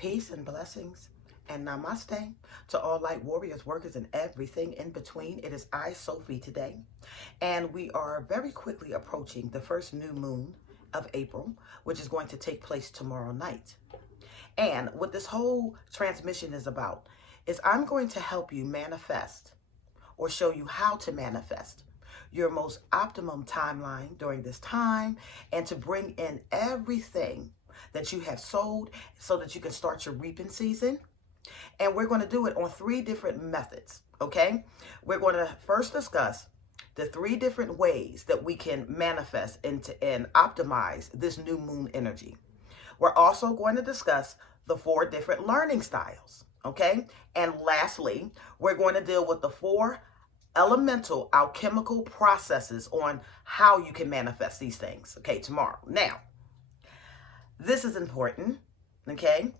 Peace and blessings and namaste to all light warriors, workers, and everything in between. It is I, Sophie, today, and we are very quickly approaching the first new moon of April, which is going to take place tomorrow night. And what this whole transmission is about is I'm going to help you manifest or show you how to manifest your most optimum timeline during this time and to bring in everything that you have sowed so that you can start your reaping season. And we're going to do it on 3 different methods, okay? We're going to first discuss the 3 different ways that we can manifest and optimize this new moon energy. We're also going to discuss the 4 different learning styles, okay? And lastly, we're going to deal with the 4 elemental alchemical processes on how you can manifest these things, okay, tomorrow. Now, this is important, okay?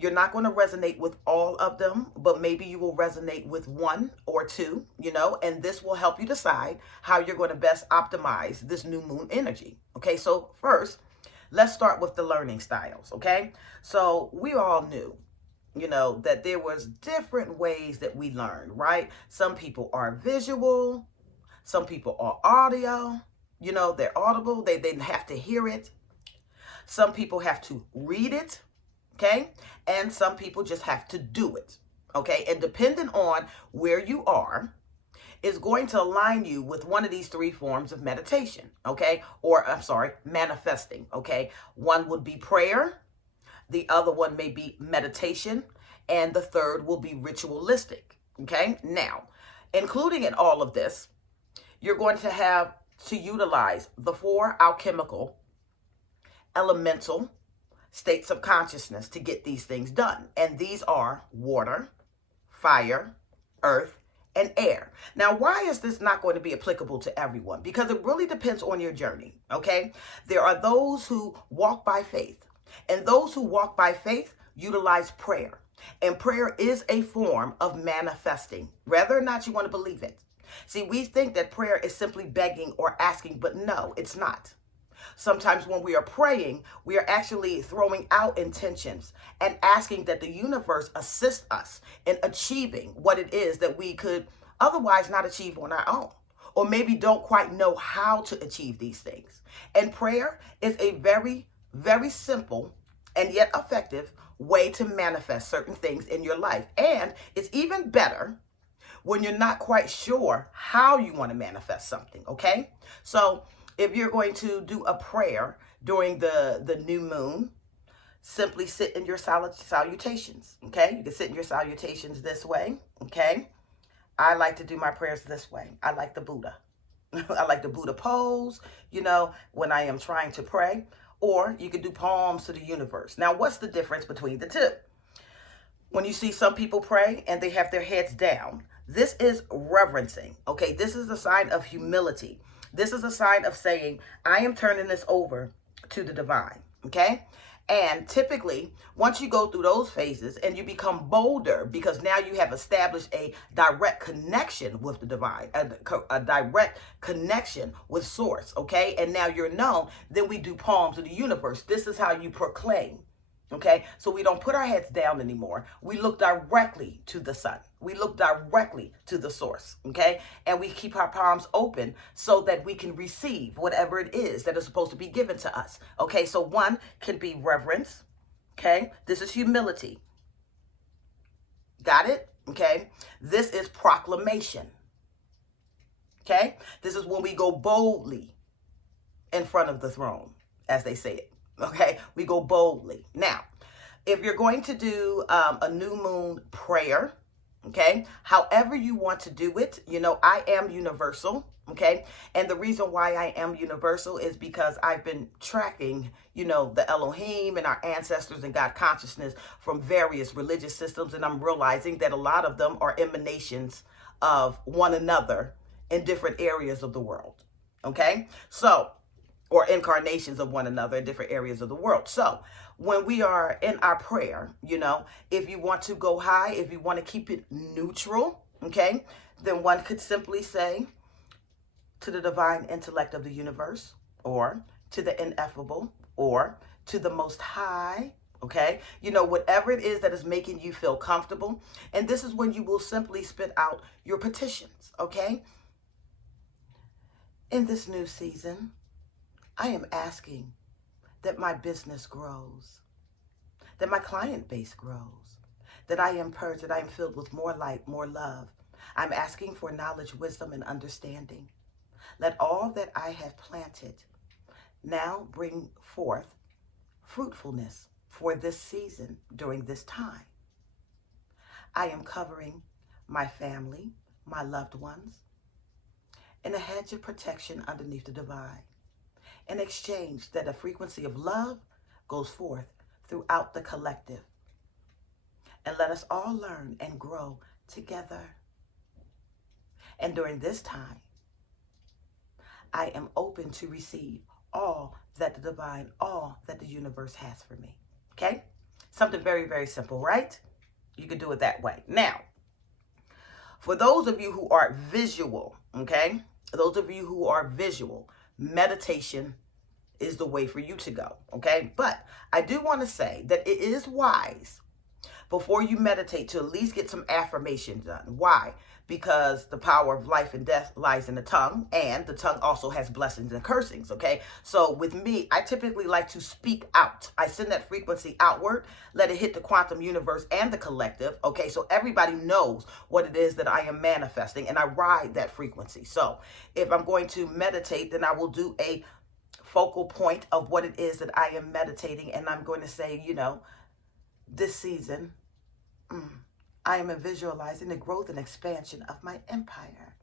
You're not going to resonate with all of them, but maybe you will resonate with 1 or 2, and this will help you decide how you're going to best optimize this new moon energy, okay? So first, let's start with the learning styles, okay? So we all knew, that there was different ways that we learn, right? Some people are visual, some people are audio, they're audible, they have to hear it. Some people have to read it, okay? And some people just have to do it, okay? And depending on where you are, is going to align you with one of these 3 forms of meditation, okay? Or, manifesting, okay? One would be prayer, the other one may be meditation, and the third will be ritualistic, okay? Now, including in all of this, you're going to have to utilize the 4 alchemical elemental states of consciousness to get these things done. And these are water, fire, earth, and air. Now, why is this not going to be applicable to everyone? Because it really depends on your journey, okay? There are those who walk by faith, and those who walk by faith utilize prayer. And prayer is a form of manifesting, whether or not you want to believe it. See, we think that prayer is simply begging or asking, but no, it's not. Sometimes when we are praying, we are actually throwing out intentions and asking that the universe assist us in achieving what it is that we could otherwise not achieve on our own, or maybe don't quite know how to achieve these things. And prayer is a very, very simple and yet effective way to manifest certain things in your life. And it's even better when you're not quite sure how you want to manifest something, okay? So if you're going to do a prayer during the new moon, simply sit in your salutations, okay? You can sit in your salutations this way, okay? I like to do my prayers this way. I like the Buddha. I like the Buddha pose, when I am trying to pray. Or you could do palms to the universe. Now, what's the difference between the 2? When you see some people pray and they have their heads down, this is reverencing, okay? This is a sign of humility. This is a sign of saying, I am turning this over to the divine, okay? And typically, once you go through those phases and you become bolder, because now you have established a direct connection with the divine, a direct connection with source, okay? And now you're known, then we do palms to the universe. This is how you proclaim, okay? So we don't put our heads down anymore. We look directly to the sun. We look directly to the source, okay? And we keep our palms open so that we can receive whatever it is that is supposed to be given to us, okay? So 1 can be reverence, okay? This is humility. Got it? Okay? This is proclamation, okay? This is when we go boldly in front of the throne, as they say it, okay? We go boldly. Now, if you're going to do a new moon prayer, okay, however you want to do it, I am universal, okay? And the reason why I am universal is because I've been tracking, the Elohim and our ancestors and God consciousness from various religious systems, and I'm realizing that a lot of them are emanations of one another in different areas of the world, okay? So, or incarnations of one another in different areas of the world. So when we are in our prayer, if you want to go high, if you want to keep it neutral, okay, then one could simply say to the divine intellect of the universe, or to the ineffable, or to the most high, Okay? You know, whatever it is that is making you feel comfortable. And this is when you will simply spit out your petitions. Okay? In this new season, I am asking that my business grows, that my client base grows, that I am purged, that I am filled with more light, more love. I'm asking for knowledge, wisdom, and understanding. Let all that I have planted now bring forth fruitfulness for this season during this time. I am covering my family, my loved ones, in a hedge of protection underneath the divine. In exchange that a frequency of love goes forth throughout the collective. And let us all learn and grow together. And during this time, I am open to receive all that the divine, all that the universe has for me. Okay? Something very, very simple, right? You can do it that way. Now, for those of you who are visual, okay? Those of you who are visual, meditation is the way for you to go, okay? But I do want to say that it is wise before you meditate to at least get some affirmations done. Why? Because the power of life and death lies in the tongue, and the tongue also has blessings and cursings, okay? So with me, I typically like to speak out. I send that frequency outward, let it hit the quantum universe and the collective, okay? So everybody knows what it is that I am manifesting, and I ride that frequency. So if I'm going to meditate, then I will do a focal point of what it is that I am meditating, and I'm going to say, you know, this season, I am visualizing the growth and expansion of my empire,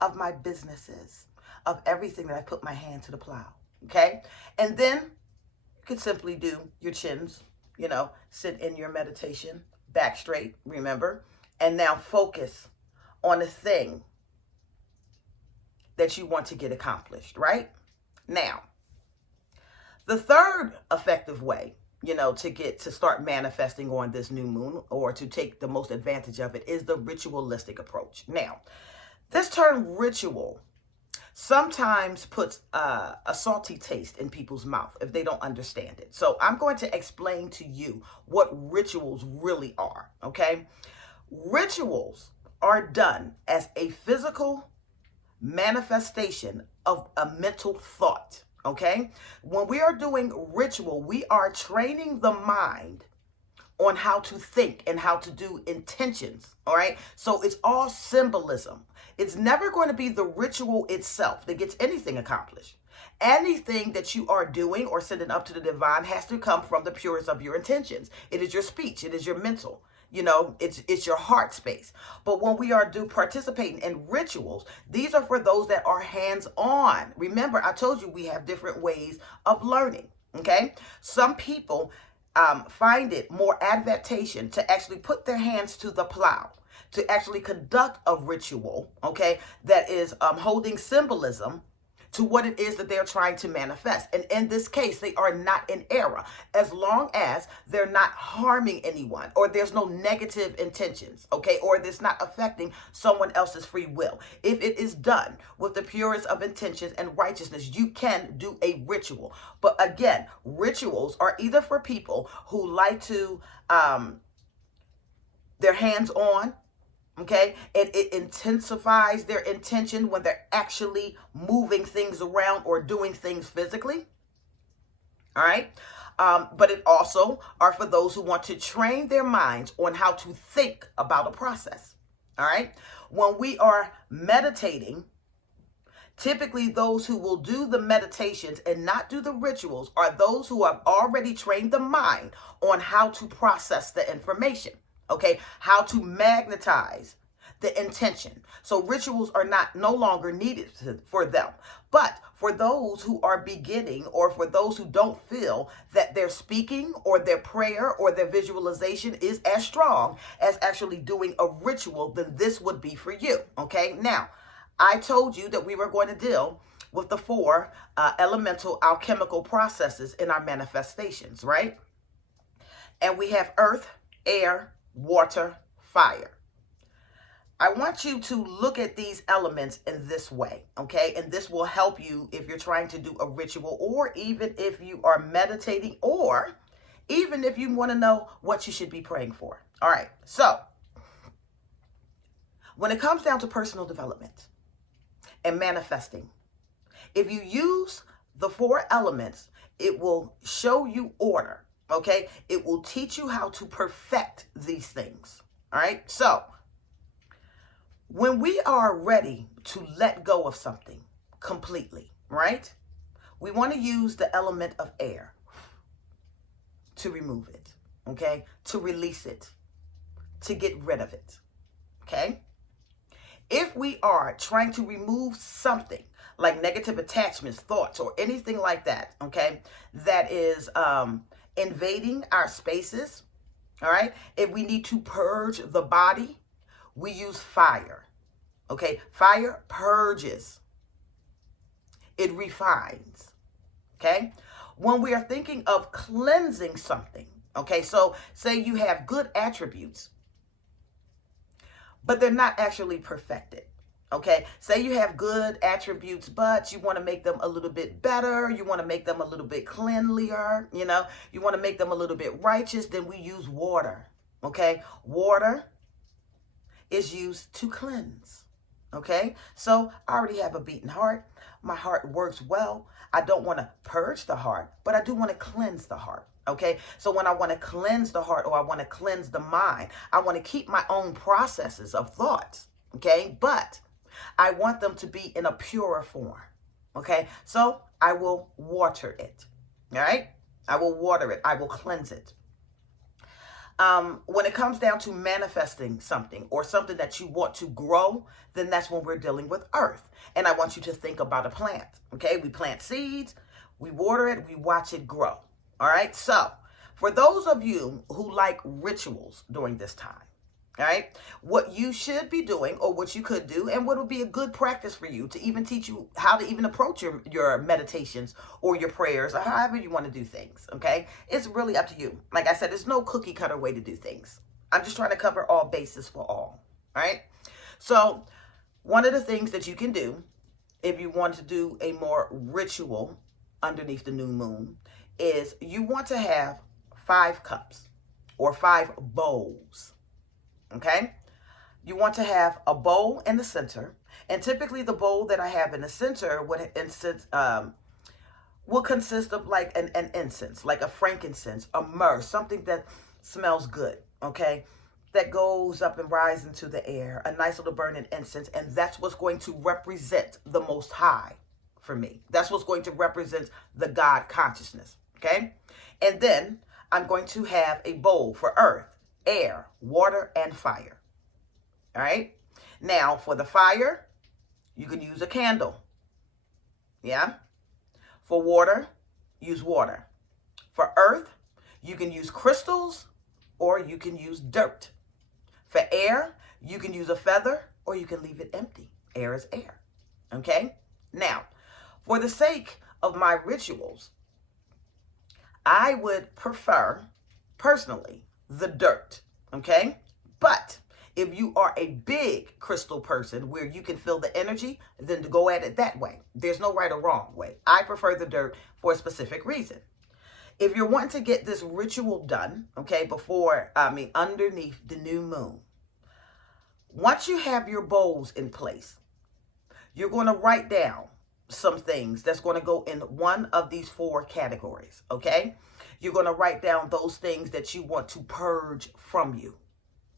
of my businesses, of everything that I put my hand to the plow, okay? And then you can simply do your chins, you know, sit in your meditation, back straight, remember, and now focus on the thing that you want to get accomplished, right? Now, the third effective way, you know, to start manifesting on this new moon, or to take the most advantage of it, is the ritualistic approach. Now, this term ritual sometimes puts a salty taste in people's mouth if they don't understand it. So I'm going to explain to you what rituals really are, okay? Rituals are done as a physical manifestation of a mental thought. Okay? When we are doing ritual, we are training the mind on how to think and how to do intentions. All right? So it's all symbolism. It's never going to be the ritual itself that gets anything accomplished. Anything that you are doing or sending up to the divine has to come from the purest of your intentions. It is your speech. It is your mental. You know, it's your heart space. But when we are participating in rituals, these are for those that are hands-on. Remember, I told you we have different ways of learning, okay? Some people find it more advantageous to actually put their hands to the plow, to actually conduct a ritual, okay, that is holding symbolism to what it is that they're trying to manifest. And in this case, they are not in error, as long as they're not harming anyone, or there's no negative intentions, okay, or it's not affecting someone else's free will. If it is done with the purest of intentions and righteousness, you can do a ritual. But again, rituals are either for people who like to, they're hands-on, okay, and it intensifies their intention when they're actually moving things around or doing things physically. All right. But it also are for those who want to train their minds on how to think about a process. All right. When we are meditating, typically those who will do the meditations and not do the rituals are those who have already trained the mind on how to process the information. Okay, how to magnetize the intention. So rituals are no longer needed for them. But for those who are beginning, or for those who don't feel that their speaking or their prayer or their visualization is as strong as actually doing a ritual, then this would be for you. Okay, now I told you that we were going to deal with the 4 elemental alchemical processes in our manifestations, right? And we have earth, air, water, fire. I want you to look at these elements in this way, okay? And this will help you if you're trying to do a ritual, or even if you are meditating, or even if you want to know what you should be praying for. All right, so when it comes down to personal development and manifesting, if you use the 4 elements, it will show you order, okay? It will teach you how to perfect these things, all right? So when we are ready to let go of something completely, right? We want to use the element of air to remove it, okay? To release it, to get rid of it, okay? If we are trying to remove something like negative attachments, thoughts, or anything like that, okay, that is invading our spaces, all right? If we need to purge the body, we use fire, okay? Fire purges. It refines, okay? When we are thinking of cleansing something, okay, so say you have good attributes, but they're not actually perfected, okay? Say you have good attributes, but you want to make them a little bit better. You want to make them a little bit cleanlier, you know? You want to make them a little bit righteous, then we use water, okay? Water is used to cleanse, okay? So I already have a beating heart. My heart works well. I don't want to purge the heart, but I do want to cleanse the heart. Okay, so when I want to cleanse the heart or I want to cleanse the mind, I want to keep my own processes of thoughts, okay, but I want them to be in a purer form, okay, so I will water it, all right, I will water it, I will cleanse it. When it comes down to manifesting something or something that you want to grow, then that's when we're dealing with earth. And I want you to think about a plant, okay, we plant seeds, we water it, we watch it grow. All right, so for those of you who like rituals during this time, all right, what you should be doing or what you could do and what would be a good practice for you to even teach you how to even approach your meditations or your prayers or however you want to do things, okay? It's really up to you. Like I said, there's no cookie cutter way to do things. I'm just trying to cover all bases for all right? So one of the things that you can do if you want to do a more ritual underneath the new moon is you want to have 5 cups or 5 bowls, okay? You want to have a bowl in the center, and typically the bowl that I have in the center will consist of like an incense, like a frankincense, a myrrh, something that smells good, okay? That goes up and rises into the air, a nice little burning incense, and that's what's going to represent the Most High for me. That's what's going to represent the God consciousness. Okay, and then I'm going to have a bowl for earth, air, water, and fire. All right, now for the fire, you can use a candle. Yeah, for water, use water. For earth, you can use crystals or you can use dirt. For air, you can use a feather or you can leave it empty. Air is air. Okay, now for the sake of my rituals, I would prefer, personally, the dirt, okay? But if you are a big crystal person where you can feel the energy, then to go at it that way. There's no right or wrong way. I prefer the dirt for a specific reason. If you're wanting to get this ritual done, okay, underneath the new moon, once you have your bowls in place, you're going to write down some things that's going to go in one of these 4 categories, okay? You're going to write down those things that you want to purge from you,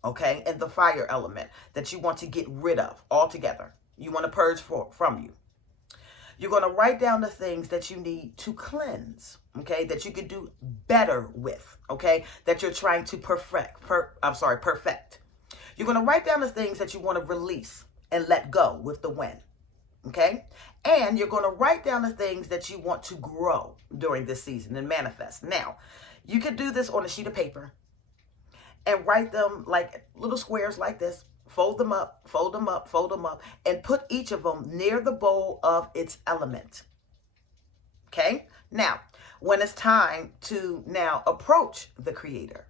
okay? And the fire element that you want to get rid of altogether. You want to purge from you. You're going to write down the things that you need to cleanse, okay? That you could do better with, okay? That you're trying to perfect. You're going to write down the things that you want to release and let go with the wind. Okay? And you're going to write down the things that you want to grow during this season and manifest. Now, you can do this on a sheet of paper and write them like little squares like this. Fold them up, fold them up, fold them up, and put each of them near the bowl of its element. Okay? Now, when it's time to now approach the Creator,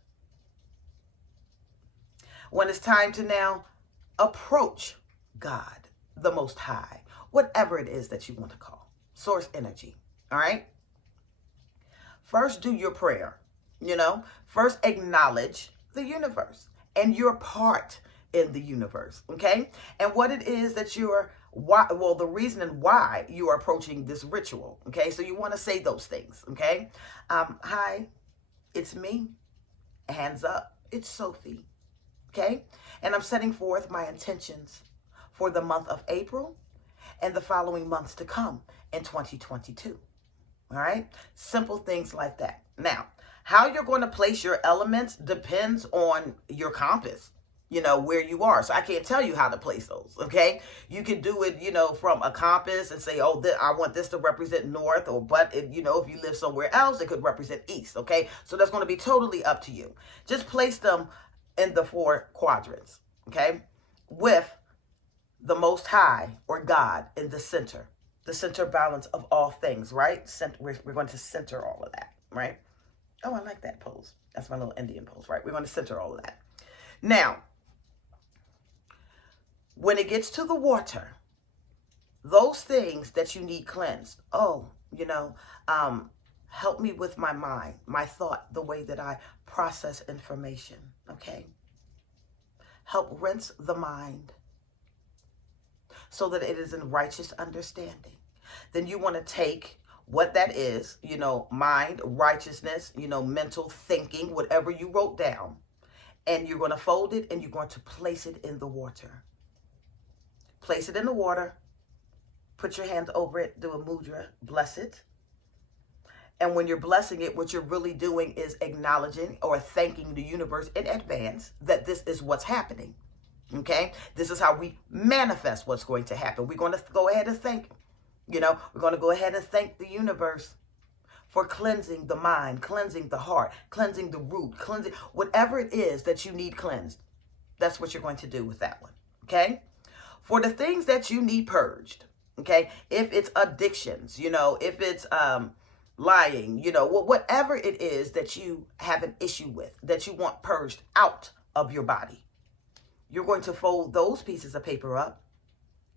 when it's time to now approach God, the Most High, whatever it is that you want to call, source energy, all right? First, do your prayer. First acknowledge the universe and your part in the universe, okay? And what it is that the reason and why you are approaching this ritual, okay? So you want to say those things, okay? Hi, it's me. Hands up, it's Sophie, okay? And I'm setting forth my intentions for the month of April and the following months to come in 2022, all right? Simple things like that. Now, how you're going to place your elements depends on your compass, where you are. So I can't tell you how to place those, okay? You can do it, from a compass and say, oh, I want this to represent north, but if you live somewhere else, it could represent east, okay? So that's going to be totally up to you. Just place them in the 4 quadrants, okay? With the Most High or God in the center balance of all things, right? We're going to center all of that, right? Oh, I like that pose. That's my little Indian pose, right? We're going to center all of that. Now, when it gets to the water, those things that you need cleansed, help me with my mind, my thought, the way that I process information, okay? Help rinse the mind so that it is in righteous understanding. Then you want to take what that is, mind, righteousness, mental thinking, whatever you wrote down, and you're going to fold it and you're going to place it in the water. Place it in the water, put your hands over it, do a mudra, bless it. And when you're blessing it, what you're really doing is acknowledging or thanking the universe in advance that this is what's happening. Okay? This is how we manifest what's going to happen. We're going to go ahead and thank, we're going to go ahead and thank the universe for cleansing the mind, cleansing the heart, cleansing the root, cleansing whatever it is that you need cleansed. That's what you're going to do with that one. Okay? For the things that you need purged, okay? If it's addictions, if it's lying, whatever it is that you have an issue with, that you want purged out of your body, you're going to fold those pieces of paper up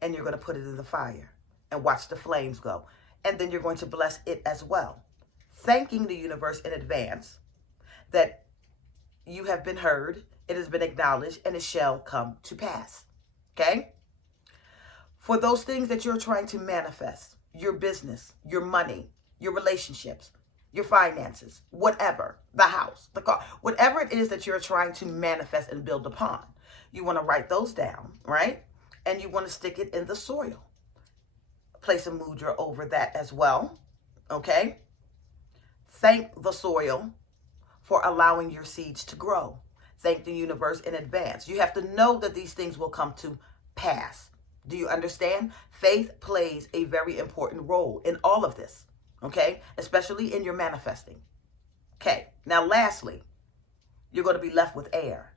and you're going to put it in the fire and watch the flames go. And then you're going to bless it as well, thanking the universe in advance that you have been heard, it has been acknowledged, and it shall come to pass. Okay? For those things that you're trying to manifest, your business, your money, your relationships, your finances, whatever, the house, the car, whatever it is that you're trying to manifest and build upon, you want to write those down, right? And you want to stick it in the soil. Place a mudra over that as well, okay? Thank the soil for allowing your seeds to grow. Thank the universe in advance. You have to know that these things will come to pass. Do you understand? Faith plays a very important role in all of this, okay? Especially in your manifesting. Okay, now lastly, you're going to be left with air.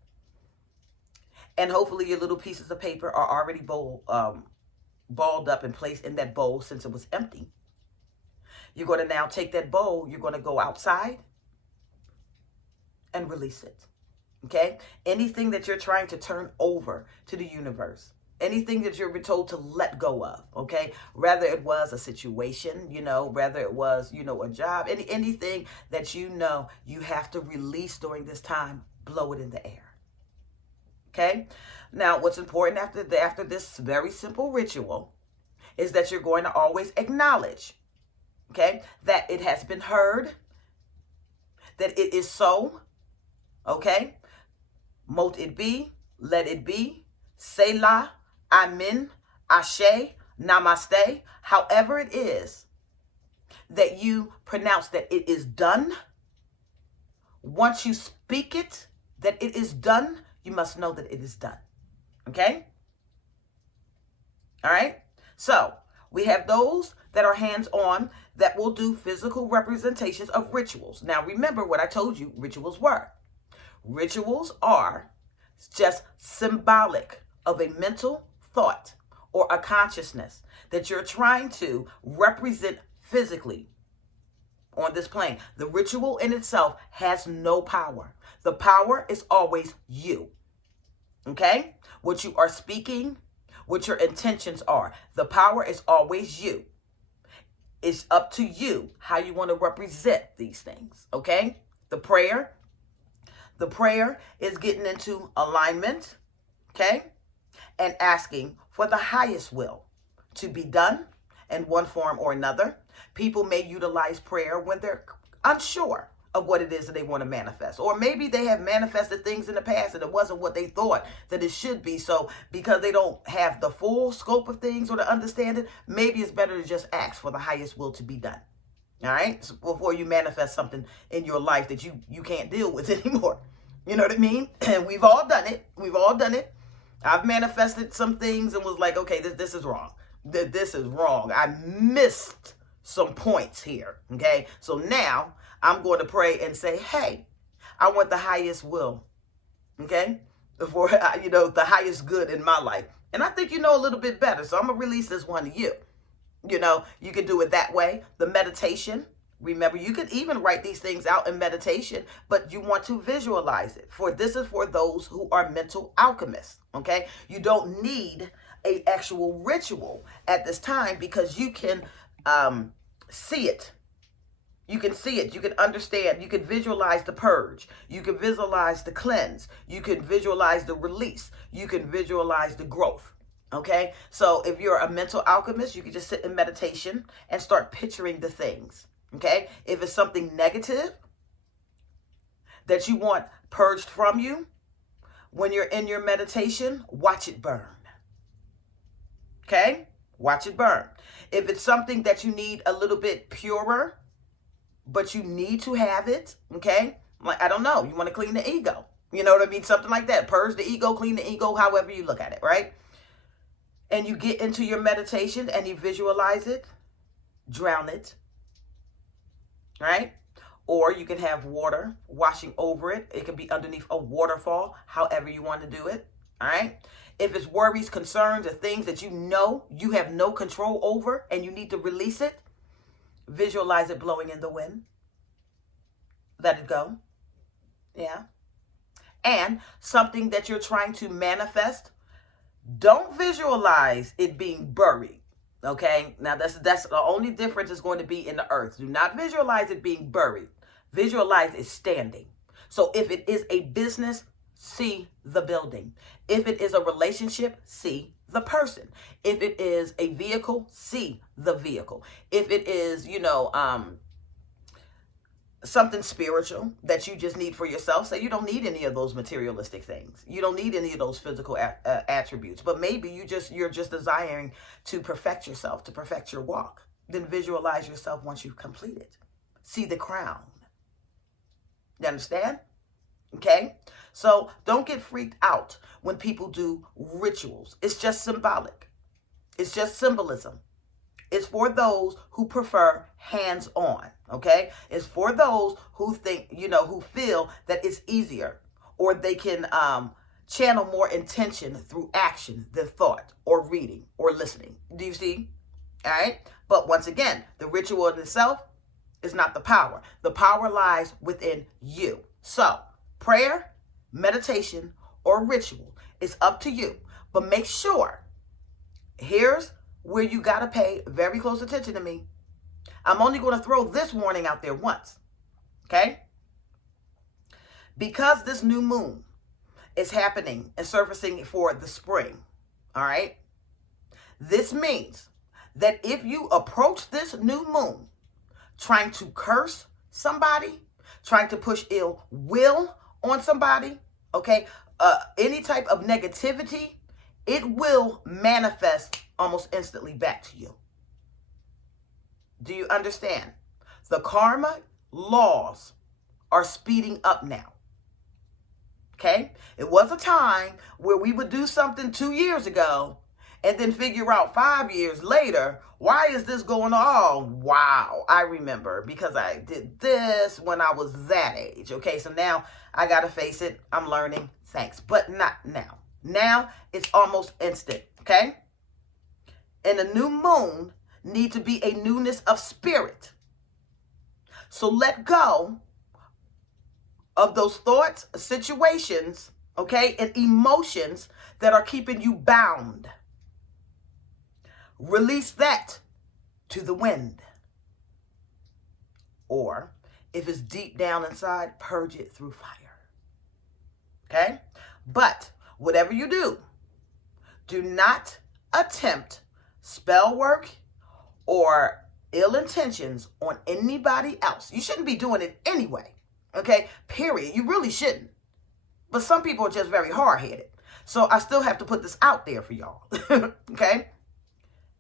And hopefully your little pieces of paper are already balled up and placed in that bowl since it was empty. You're going to now take that bowl, you're going to go outside and release it, okay? Anything that you're trying to turn over to the universe, anything that you're told to let go of, okay? Whether it was a situation, whether it was, a job, anything that you have to release during this time, blow it in the air, okay? Now, what's important after this very simple ritual is that you're going to always acknowledge, okay, that it has been heard, that it is so, okay? Mote it be, let it be, Selah, Amen, Ashe, Namaste, however it is that you pronounce that it is done. Once you speak it, that it is done, you must know that it is done. Okay? All right? So, we have those that are hands-on that will do physical representations of rituals. Now, remember what I told you rituals were. Rituals are just symbolic of a mental thought or a consciousness that you're trying to represent physically on this plane. The ritual in itself has no power. The power is always you. Okay? What you are speaking, what your intentions are. The power is always you. It's up to you how you want to represent these things. Okay? The prayer is getting into alignment, okay? And asking for the highest will to be done in one form or another. People may utilize prayer when they're unsure of what it is that they want to manifest. Or maybe they have manifested things in the past and it wasn't what they thought that it should be. So because they don't have the full scope of things or to understand it, maybe it's better to just ask for the highest will to be done. All right? So before you manifest something in your life that you can't deal with anymore. You know what I mean? And we've all done it. We've all done it. I've manifested some things and was like, okay, this is wrong. This is wrong. I missed some points here. Okay? So now I'm going to pray and say, hey, I want the highest will. Okay? For, the highest good in my life. And I think you know a little bit better. So I'm going to release this one to you. You can do it that way. The meditation. Remember, you could even write these things out in meditation, but you want to visualize it. For this is for those who are mental alchemists, okay? You don't need an actual ritual at this time because you can see it. You can see it. You can understand. You can visualize the purge. You can visualize the cleanse. You can visualize the release. You can visualize the growth. Okay? So if you're a mental alchemist, you can just sit in meditation and start picturing the things. Okay? If it's something negative that you want purged from you, when you're in your meditation, watch it burn. Okay? Watch it burn. If it's something that you need a little bit purer, but you need to have it, okay? Like, I don't know, you want to clean the ego. You know what I mean? Something like that. Purge the ego, clean the ego, however you look at it, right? And you get into your meditation and you visualize it, drown it, right? Or you can have water washing over it. It can be underneath a waterfall, however you want to do it, all right? If it's worries, concerns, or things that you know you have no control over and you need to release it, visualize it blowing in the wind. Let it go. Yeah. And something that you're trying to manifest, don't visualize it being buried. Okay? Now that's the only difference is going to be in the earth. Do not visualize it being buried. Visualize it standing. So if it is a business, see the building. If it is a relationship, see the person. If it is a vehicle, see the vehicle. If it is, something spiritual that you just need for yourself, say you don't need any of those materialistic things. You don't need any of those physical attributes, but maybe you're just desiring to perfect yourself, to perfect your walk. Then visualize yourself once you've completed. See the crown. You understand? Okay? So don't get freaked out when people do rituals. It's just symbolic. It's just symbolism. It's for those who prefer hands-on, okay? It's for those who think, who feel that it's easier or they can channel more intention through action than thought or reading or listening. Do you see? All right? But once again, the ritual in itself is not the power. The power lies within you. So, prayer, meditation, or ritual is up to you. But make sure, here's where you got to pay very close attention to me. I'm only going to throw this warning out there once. Okay? Because this new moon is happening and surfacing for the spring. All right? This means that if you approach this new moon trying to curse somebody, trying to push ill will on somebody, okay, any type of negativity, it will manifest almost instantly back to you. Do you understand? The karma laws are speeding up now. Okay? It was a time where we would do something 2 years ago and then figure out 5 years later, why is this going on? Oh, wow, I remember because I did this when I was that age. Okay, so now I got to face it. I'm learning. Thanks. But not now. Now it's almost instant. Okay? And a new moon need to be a newness of spirit. So let go of those thoughts, situations, okay, and emotions that are keeping you bound. Release that to the wind. Or If it's deep down inside, purge it through fire. Okay? But whatever you do not attempt spell work or ill intentions on anybody else. You shouldn't be doing it anyway. Okay? Period. You really shouldn't. But some people are just very hard-headed. So I still have to put this out there for y'all. Okay?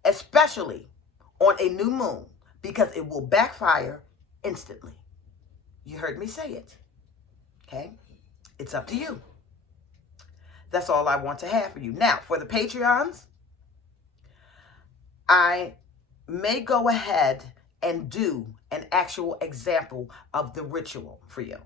Especially on a new moon, because it will backfire instantly. You heard me say it. Okay? It's up to you. That's all I want to have for you. Now, for the Patreons, I may go ahead and do an actual example of the ritual for you.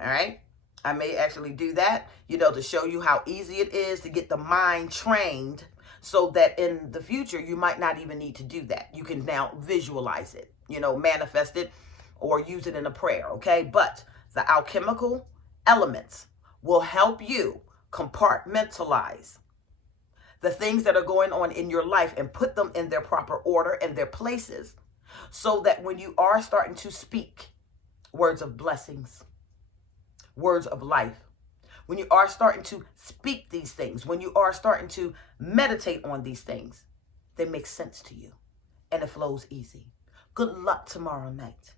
All right? I may actually do that, to show you how easy it is to get the mind trained so that in the future, you might not even need to do that. You can now visualize it, manifest it or use it in a prayer, okay? But the alchemical elements will help you compartmentalize the things that are going on in your life and put them in their proper order and their places, so that when you are starting to speak words of blessings, words of life, when you are starting to speak these things, when you are starting to meditate on these things, they make sense to you and it flows easy. Good luck tomorrow night.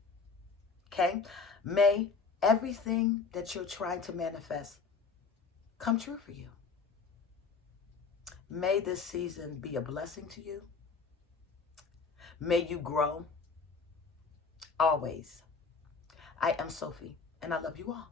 Okay? May everything that you're trying to manifest come true for you. May this season be a blessing to you. May you grow always. I am Sophie, and I love you all.